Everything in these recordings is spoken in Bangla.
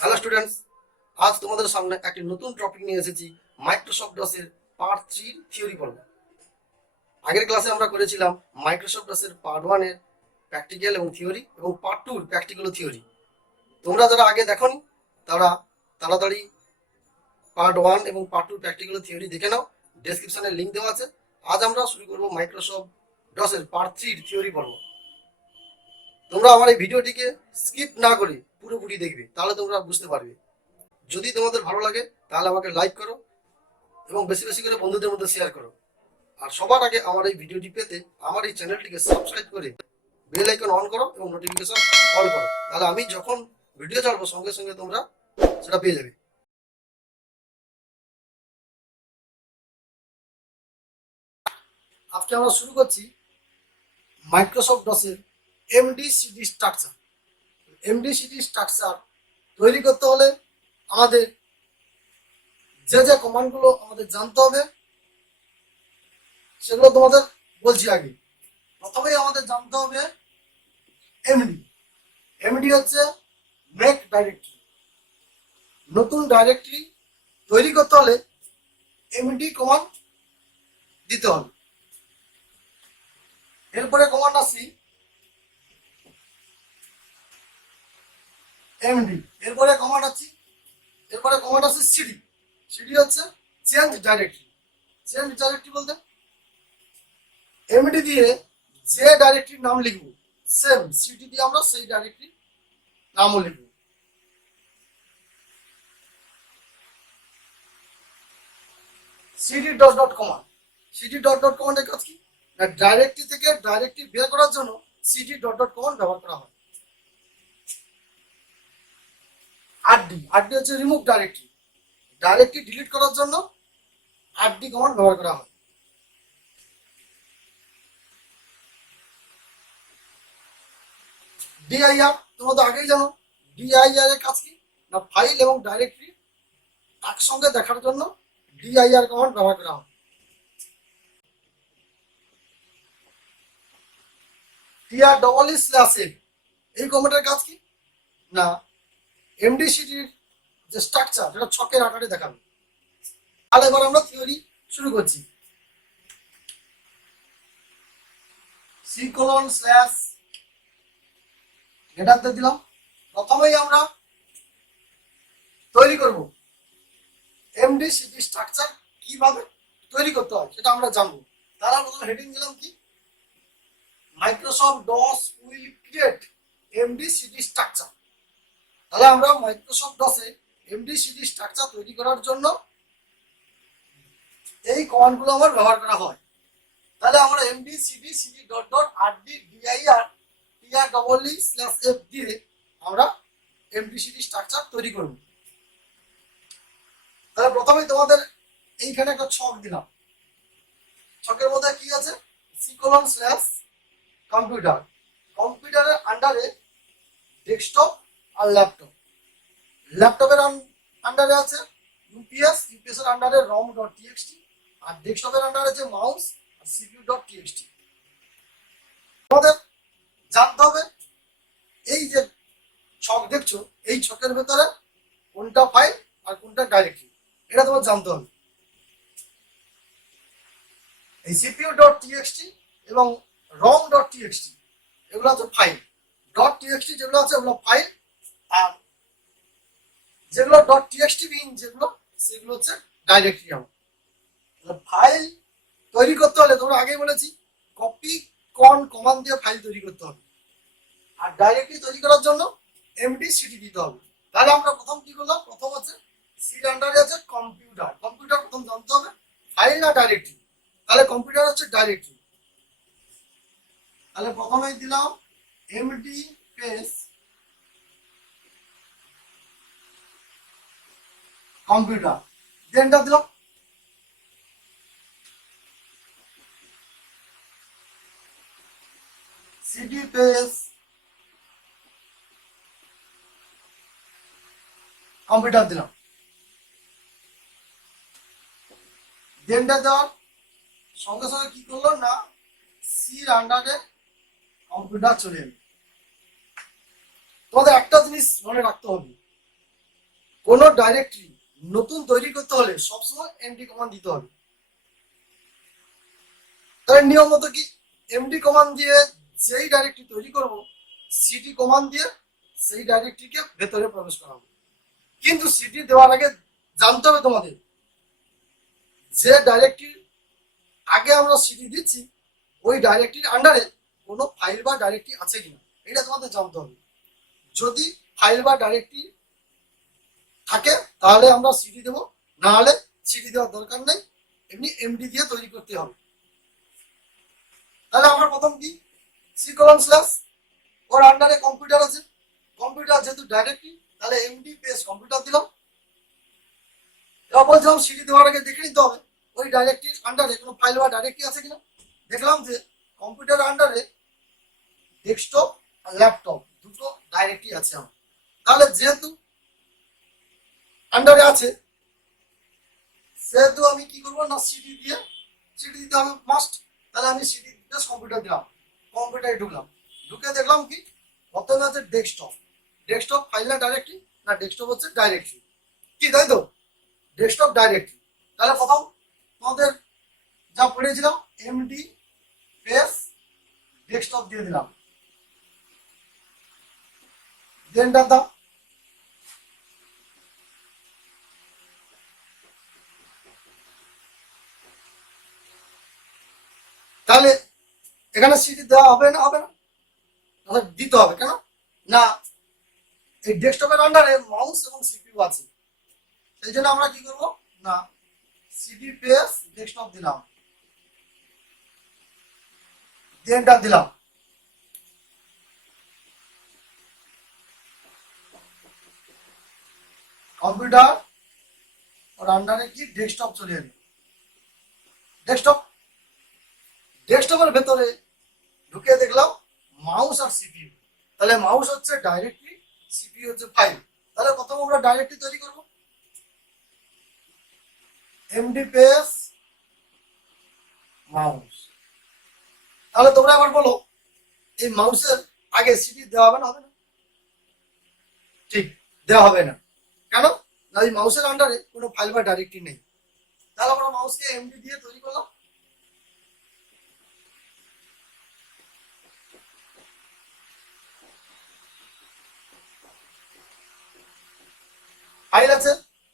হ্যালো স্টুডেন্টস, আজ তোমাদের সামনে একটি নতুন টপিক নিয়ে এসেছি। মাইক্রোসফট ডসের পার্ট 3 থিওরি পর্ব। আগের ক্লাসে আমরা করেছিলাম মাইক্রোসফট ডসের পার্ট 1 এর প্র্যাকটিক্যাল এবং থিওরি এবং পার্ট 2 এর প্র্যাকটিক্যাল ও থিওরি। তোমরা যারা আগে দেখোনি তারা তাড়াতাড়ি পার্ট 1 এবং পার্ট 2 প্র্যাকটিক্যাল ও থিওরি দেখে নাও, ডেসক্রিপশনে লিংক দেওয়া আছে। আজ আমরা শুরু করব মাইক্রোসফট ডসের পার্ট 3 এর থিওরি পর্ব। তোমরা আমার এই ভিডিওটিকে স্কিপ না করে পুরোপুরি দেখবে, তাহলে তোমরা বুঝতে পারবে। যদি তোমাদের ভালো লাগে তাহলে আমাকে লাইক করো এবং বেশি বেশি করে বন্ধুদের মধ্যে শেয়ার করো। আর সবার আগে আমার এই ভিডিওটি পেতে আমার এই চ্যানেলটিকে সাবস্ক্রাইব করে বেল আইকন অন করো এবং নোটিফিকেশন অন করো, তাহলে আমি যখন ভিডিও ছাড়বো সঙ্গে সঙ্গে তোমরা সেটা পেয়ে যাবে। আজকে আমরা শুরু করছি মাইক্রোসফট ডসের এমডিসিডি স্ট্রাকচার। এমডিসিডি স্ট্রাকচার তৈরি করতে হলে আমাদের যে কমান্ডগুলো আমাদের জানতে হবে সেগুলো তোমাদের বলছি। আগে প্রথমেই আমাদের জানতে হবে এমডি। এমডি হচ্ছে মেক ডাইরেক্টরি। নতুন ডাইরেক্টরি তৈরি করতে হলে এমডি কমান্ড দিতে হবে। এরপরে কমান্ড আসি এমডি। এরপরে কমান্ড আছে সিডি। সিডি হচ্ছে চেঞ্জ ডাইরেক্টরি। চেঞ্জ ডাইরেক্টরি বলতে এমডি দিয়ে যে ডাইরেক্টরির নাম লিখব সেম সিডি দিয়ে আমরা সেই ডাইরেক্টরির নামও লিখব। CD dot dot command. CD dot dot কমান্ডের কাজ কি? না, ডাইরেক্টরি থেকে ডাইরেক্টরি বের করার জন্য সিডি ডট ডট কমান্ড ব্যবহার করা হয়। আরডি। আরডি হচ্ছে রিমুভ ডাইরেক্টরি। ডাইরেক্টরি ডিলিট করার জন্য আরডি কমান্ড ব্যবহার করা হয়। ডিআইআর তোমরা তো আগেই জানো। ডিআইআর এর কাজ কি? না, ফাইল এবং ডাইরেক্টরি একসঙ্গে দেখার জন্য ডিআইআর কমান্ড ব্যবহার করা হয়। TR/E/F এই কমান্ডের কাজ কি? না, এমডিসিডির যে স্ট্রাকচার যেটা ছকের আকারে দেখাবে। তাহলে এবার আমরা থিওরি শুরু করছি। C:\~ দিলাম। প্রথমেই আমরা তৈরি করব এমডিসিডি স্ট্রাকচার। কিভাবে তৈরি করতে হয় সেটা আমরা জানবো। তারা প্রথমে হেডিং দিলাম কি? Microsoft DOS will create MD CD structure. তাহলে আমরা মাইক্রোসফট ডসে এমডিসিডি স্ট্রাকচার তৈরি করার জন্য এই কমান্ডগুলো আমার ব্যবহার করা হয়। তাহলে আমরা MD CD CD dot dot RD DIR TR/E/F দিয়ে আমরা এমডিসিডি স্ট্রাকচার তৈরি করব। তাহলে প্রথমে তোমাদের এইখানে একটা ছক দিলাম। ছকের মধ্যে কি আছে? C:\~ কম্পিউটারের আন্ডারে ডেস্কটপ আর ল্যাপটপ। ল্যাপটপের আন্ডারে আছে ইউপিএস। ইউপিএস এর আন্ডারে rom.txt আর ডেস্কটপের আন্ডারে আছে মাউস আর CPU.txt। তোমাদের জানতে হবে এই যে ছক দেখছো, এই ছকের ভেতরে কোনটা ফাইল আর কোনটা ডাইরেক্টরি, এটা তোমার জানতে হবে। এই CPU.txt এবং rom.txt এগুলো হচ্ছে ফাইল। .txt যেগুলো আছে ওগুলো ফাইল, আর যেগুলো .txt বিহীন যেগুলো সেগুলো হচ্ছে ডাইরেক্টরি। আমার ফাইল তৈরি করতে হলে তোমরা আগেই বলেছি কপি কমান্ড দিয়ে ফাইল তৈরি করতে হবে, আর ডাইরেক্টরি তৈরি করার জন্য এমডিসিডি দিতে হবে। তাহলে আমরা প্রথম কি করলাম? প্রথম আছে সির আন্ডারে আছে কম্পিউটার। কম্পিউটার প্রথম জানতে হবে ফাইল না ডাইরেক্টরি। তাহলে কম্পিউটার হচ্ছে ডাইরেক্টরি। তাহলে প্রথমেই দিলাম এমডি স্পেস কম্পিউটার, দেনটা দিলাম সিডি স্পেস কম্পিউটার দিলাম। দেনটা দেওয়ার সঙ্গে সঙ্গে কি করলো না, সির আন্ডারে কম্পিউটার চলে এলো। তোমাদের একটা জিনিস মনে রাখতে হবে, কোনো ডাইরেক্টরি নতুন তৈরি করতে হলে সবসময় এমডি কমান্ড দিতে হবে। তার নিয়ম মতো কি, এমডি কমান্ড দিয়ে যেই ডাইরেক্টরি তৈরি করব, সিটি কমান্ড দিয়ে সেই ডাইরেক্টরিকে ভেতরে প্রবেশ করাবো। কিন্তু সিটি দেওয়ার আগে জানতে হবে তোমাদের যে ডাইরেক্টরি আগে আমরা সিটি দিচ্ছি ওই ডাইরেক্টরির আন্ডারে কোনো ফাইল বা ডাইরেক্টরি আছে কিনা, এটা তোমাদের জানতে হবে। যদি ফাইল বা ডাইরেক্টরি থাকে তাহলে আমরা সিটি দেবো, না হলে সিটি দেওয়ার দরকার নেই, এমনি এমডি দিয়ে তৈরি করতে হবে। তাহলে আমরা প্রথম কি, C:/ ওর আন্ডারে কম্পিউটার আছে, কম্পিউটার যেহেতু ডাইরেক্টরি তাহলে এমডি পেজ কম্পিউটার দিলাম। এবার বলছিলাম সিটি দেওয়ার আগে দেখে নিতে হবে ওই ডাইরেক্টরির আন্ডারে কোনো ফাইল বা ডাইরেক্টরি আছে কিনা। দেখলাম যে কম্পিউটার আন্ডারে ডেস্কটপ আর ল্যাপটপ দুটো ডাইরেক্টরি আছে আমার। তাহলে যেহেতু আন্ডারে আছে সেহেতু আমি কি করবো না, সিটি দিতে হবে মাস্ট। তাহলে আমি সিটি দিয়ে কম্পিউটার দিলাম, কম্পিউটারে ঢুকলাম, ঢুকে দেখলাম কি প্রথমে আছে ডেস্কটপ ফাইল না ডাইরেক্টরি, না ডেস্কটপ হচ্ছে ডাইরেক্টরি, কি তাই তো, ডেস্কটপ ডাইরেক্টরি। তাহলে প্রথম তোমাদের যা পড়েছিলাম এমডি পেজ ডেস্কটপ দিয়ে দিলাম, এন্টার দাও। তাহলে এখানে সিটি দেওয়া হবে না, দিতে হবে কেন না, এই ডেস্কটপের আন্ডারে মাউস এবং সিপিইউ আছে, সেই জন্য আমরা কি করব না, সিডি পেজ ডেস্কটপ দিলাম, এন্টার দিলাম। কম্পিউটার ওর আন্ডারে কি ডেস্কটপ চলে এলো, ডেস্কটপের ভেতরে ঢুকে দেখলাম মাউস আর সিপিইউ। তাহলে মাউস হচ্ছে ডাইরেক্টরি, সিপিইউ হচ্ছে ফাইল। তাহলে প্রথম আমরা ডাইরেক্টরি তৈরি করব, এমডি পেজ মাউস। তাহলে তোমরা আবার বলো এই মাউসের আগে সিটি দেওয়া হবে না, হবে না? ঠিক, দেওয়া হবে না। কেন না, এই মাউসের আন্ডারে কোনো ফাইল বা ডাইরেক্টরি নেই। তাহলে আমরা মাউসকে এমডি দিয়ে তৈরি করলাম। ফাইল আছে,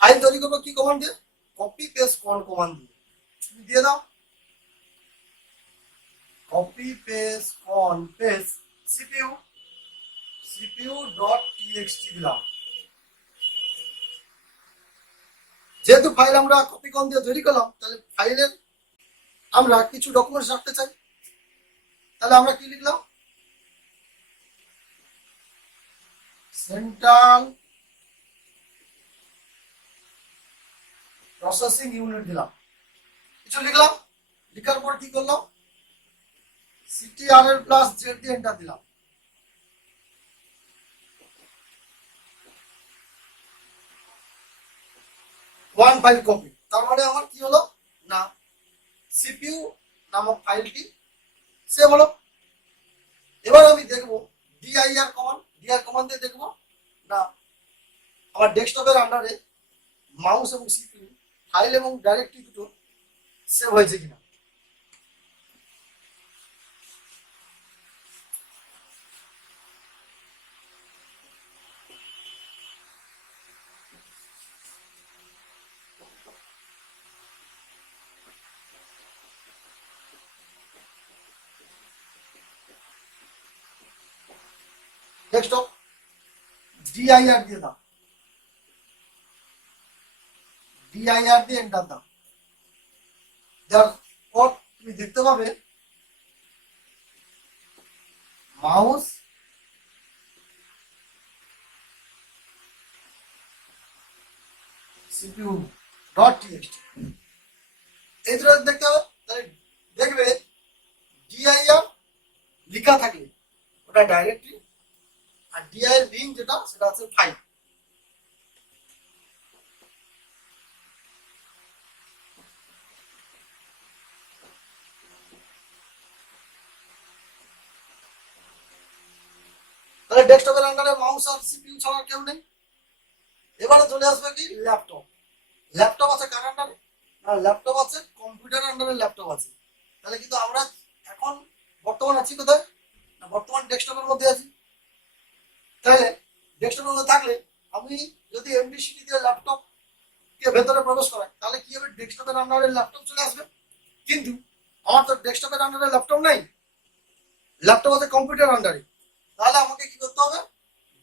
ফাইল তৈরি করবো কি কমান্ড দিয়ে, কপি পেস্ট কমান্ড দিয়ে। তুমি দিয়ে দাও copy paste CPU dot TXT দিলাম। যেহেতু ফাইল আমরা কপি কন দিয়ে তৈরি করলাম, তাহলে ফাইলের আমরা কিছু ডকুমেন্টস রাখতে চাই, তাহলে আমরা কি লিখলাম, সেন্ট্রাল প্রসেসিং ইউনিট দিলাম, কিছু লিখলাম, লিখার পর কি করলাম, ctrl প্লাস জেড দিয়ে এন্টার দিলাম। ওয়ান ফাইল কপি, তার মানে আমার কি হলো না, সিপিইউ নামক ফাইলটি সেভ হলো। এবার আমি দেখবো ডিআইআর কমান্ড দিয়ে দেখবো না আমার ডেস্কটপের আন্ডারে মাউস এবং সিপিইউ ফাইল এবং ডাইরেক্টরি দুটো সেভ হয়েছে কিনা। ডেস্কটপ ডিআইআর দিয়ে দাও, ডিআইআর দিয়ে এন্টার দাও। তারপর তুমি দেখতে পাবে মাউস সিপিইউ ডট টিএক্সটি এই দুটো দেখতে হবে। তাহলে দেখবে ডিআইআর লেখা থাকলে ওটা ডাইরেক্টরি, আর ডিআইআর লিঙ্ক যেটা সেটা হচ্ছে ফাইল। তাহলে ডেস্কটপের আন্ডারে মাউস আর সিপিইউ ছাড়া কেউ নেই, এবারে চলে আসবে কি ল্যাপটপ। ল্যাপটপ আছে কার আন্ডারে? না, ল্যাপটপ আছে কম্পিউটার আন্ডারে ল্যাপটপ আছে। তাহলে কিন্তু আমরা এখন বর্তমান আছি কোথায়? না, বর্তমান ডেস্কটপের মধ্যে আছি। তাহলে ডেস্কটপের মধ্যে থাকলে আমি যদি এমডিসিটি দিয়ে ল্যাপটপ কে ভেতরে প্রবেশ করাই তাহলে কি হবে? ডেস্কটপের আন্ডারে ল্যাপটপ চলে আসবে। কিন্তু আমার তো ডেস্কটপের আন্ডারে ল্যাপটপ নাই, ল্যাপটপ আছে কম্পিউটার আন্ডারে। তাহলে আমাকে কি করতে হবে?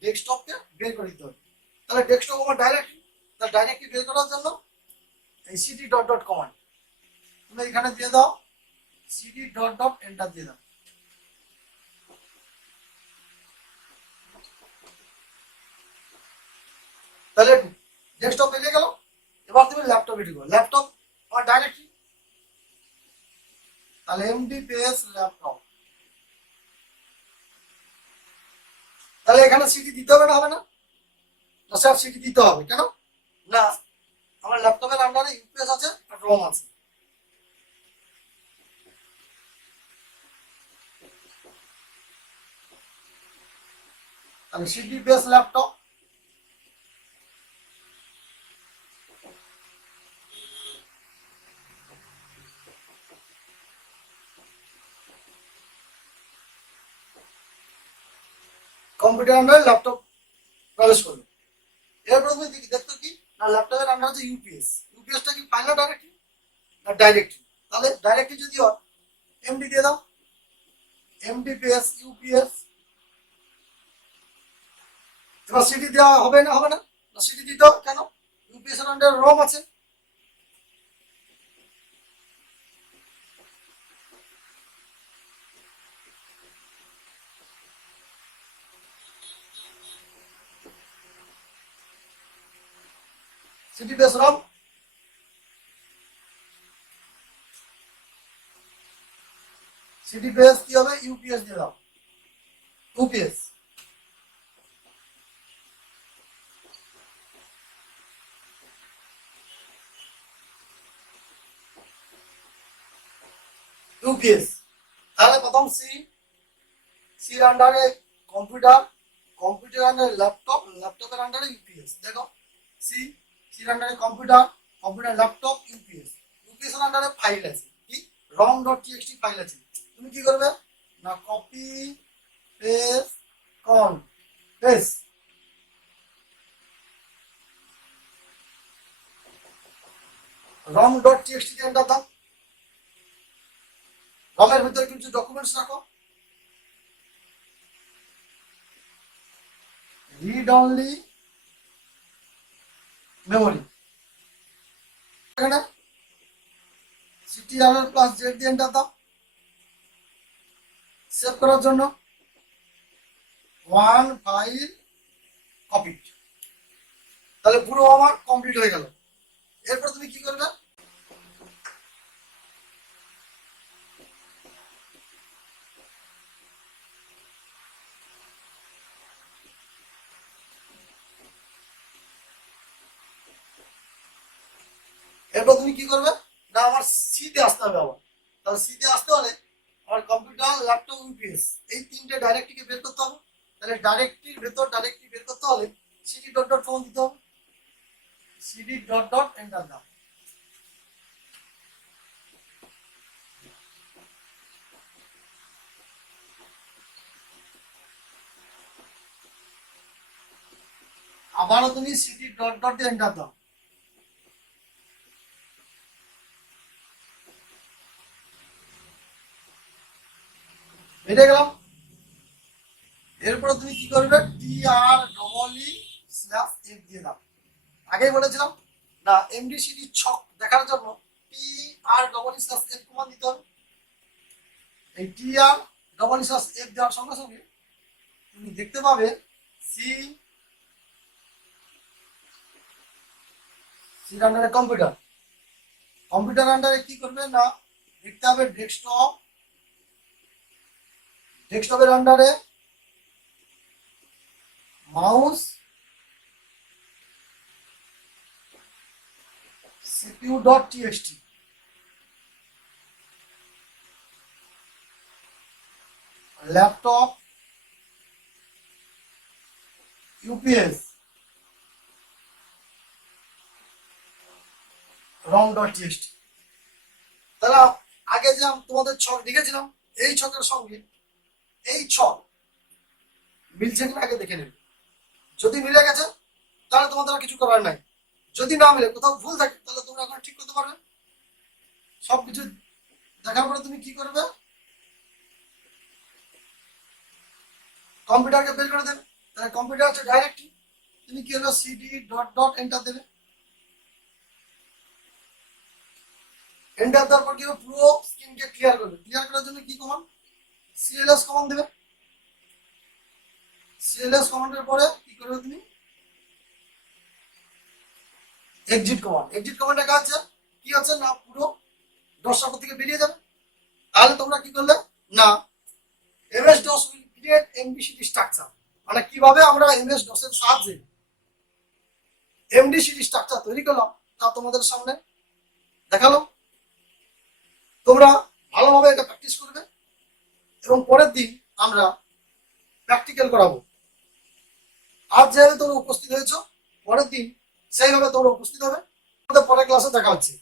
ডেস্কটপকে বের করে দিতে হবে। তাহলে ডেস্কটপ আমার ডাইরেক্টলি, তাহলে ডাইরেক্টলি বের করার জন্য এই সিডি ডট ডট কমান্ড তুমি এখানে দিয়ে দাও, সিডি ডট ডট এন্টার দিয়ে দাও। তাহলে ডেস্কটপ বেরিয়ে গেল। এবার তুমি ল্যাপটপে ঢুকো, ল্যাপটপ আমার ডাইরেক্টলি, তাহলে এমডি পেজ ল্যাপটপ। তাহলে এখানে সিডি দিতে হবে না, হবে না? না স্যার সিডি দিতে হবে কেন? না, আমার ল্যাপটপের আন্ডারে ইউপিএস আছে আর রোম আছে। তাহলে সিডি বেস ল্যাপটপ, কম্পিউটার আন্ডারে ল্যাপটপ প্রবেশ করবে। এরপর তুমি দেখতো কি না ল্যাপটপের আন্ডারে হচ্ছে ইউপিএস। ইউপিএসটা কি ফাইল না ডাইরেক্টলি? না ডাইরেক্টলি। তাহলে ডাইরেক্টলি যদি হয় এমডি দিয়ে দাও, এমডি পেস ইউপিএস। এবার সিডি দেওয়া হবে না, হবে না? না সিডি দিতে হবে কেন? ইউপিএস এর আন্ডারে রোম আছে। CD base ROM, CD base কি হবে? ইউপিএস দিয়ে দাও, ইউপিএস। ইউপিএস। তাহলে প্রথম সি, সির আন্ডারে কম্পিউটার, কম্পিউটার আন্ডারে ল্যাপটপ, ল্যাপটপের আন্ডারে ইউপিএস। দেখো সি, সির আন্ডারে computer, computer laptop UPS. UPS এর আন্ডারে ফাইল আছে কি রং ডট টিএক্সটি ফাইল আছে। তুমি কি করবে না কপি পেস্ট কন পেস্ট, রং ডট টিএক্সটি এন্টার দাও। রমের ভিতরে কিছু ডকুমেন্টস রাখো, রিড অনলি মেমোরি। এখানে সিটিআর প্লাস জেড দিয়ে এন্টার দাও। সেভ করার জন্য ওয়ান ফাইল কপি। তাহলে পুরো আমার কমপ্লিট হয়ে গেল। এরপর তুমি কি করবে? এরপর তুমি কি করবে না আমার সিতে আসতে হবে আবার। তাহলে সিতে আসতে হলে আমার কম্পিউটার ল্যাপটপ ইউপিএস এই তিনটে ডাইরেক্টরিকে বের করতে হবে। তাহলে ডাইরেক্টরির ভেতর ডাইরেক্টরি বের করতে হলে সিডি ডট ডট ফোন দিতে হবে, সিডি ডট ডট এন্টার দাও। আবারও তুমি সিডি ডট ডট দিয়ে এন্টার দাও। বেরিয়ে গেলাম। এরপরে তুমি কি করবে? T R double E slash F দিয়ে দাও। আগেই বলেছিলাম না এমডিসিডি ছক দেখার জন্য T R double E slash F command দিতে হবে। এই T R double E slash F দেওয়ার সঙ্গে সঙ্গে তুমি দেখতে পাবে সি, সির আন্ডারে কম্পিউটার, কম্পিউটার আন্ডারে কি করবে না দেখতে হবে ডেস্কটপ, ডেস্কটপের আন্ডারে mouse, CPU dot TXT, laptop UPS, rom.txt। তাহলে আগে যে তোমাদের ছক লিখেছিলাম, এই ছকের সঙ্গে এই ছক মিলছে কিনা আগে দেখে নেবে। যদি মিলে গেছে তাহলে তোমাদের আর কিছু করার নাই, যদি না মিলে কোথাও ভুল থাকে তাহলে তোমরা এখন ঠিক করতে পারবে। সবকিছু দেখার পরে তুমি কি করবে, কম্পিউটারকে বের করে দেবে। তাহলে কম্পিউটার হচ্ছে ডাইরেক্টলি, তুমি কি হলো সিডি ডট ডট এন্টার দেবে। এন্টার দেওয়ার পর কি হবে, পুরো স্ক্রিনকে ক্লিয়ার করবে। ক্লিয়ার করার জন্য কি কমান্ড, সিএলএস কমান্ড দেবে। সিএলএস কমান্ডের পরে কি করবে তুমি, এক্সিট কমান্ড। এক্সিট কমান্ডের কাজ কি হচ্ছে না, পুরো দর্শক থেকে বেরিয়ে যাবে। তাহলে তোমরা কি করলে না, msdos will create MDCD structure, মানে কিভাবে আমরা msdos এর সাহায্যে MDCD স্ট্রাকচার তৈরি করলাম তা তোমাদের সামনে দেখালো। তোমরা ভালোভাবে এটা প্র্যাকটিস করবে এবং পরের দিন আমরা প্র্যাকটিক্যাল করাবো। আজ যেভাবে তোমরা উপস্থিত হয়েছো, পরের দিন সেইভাবে তোমরা উপস্থিত হবে। পরের ক্লাসে দেখা হচ্ছে।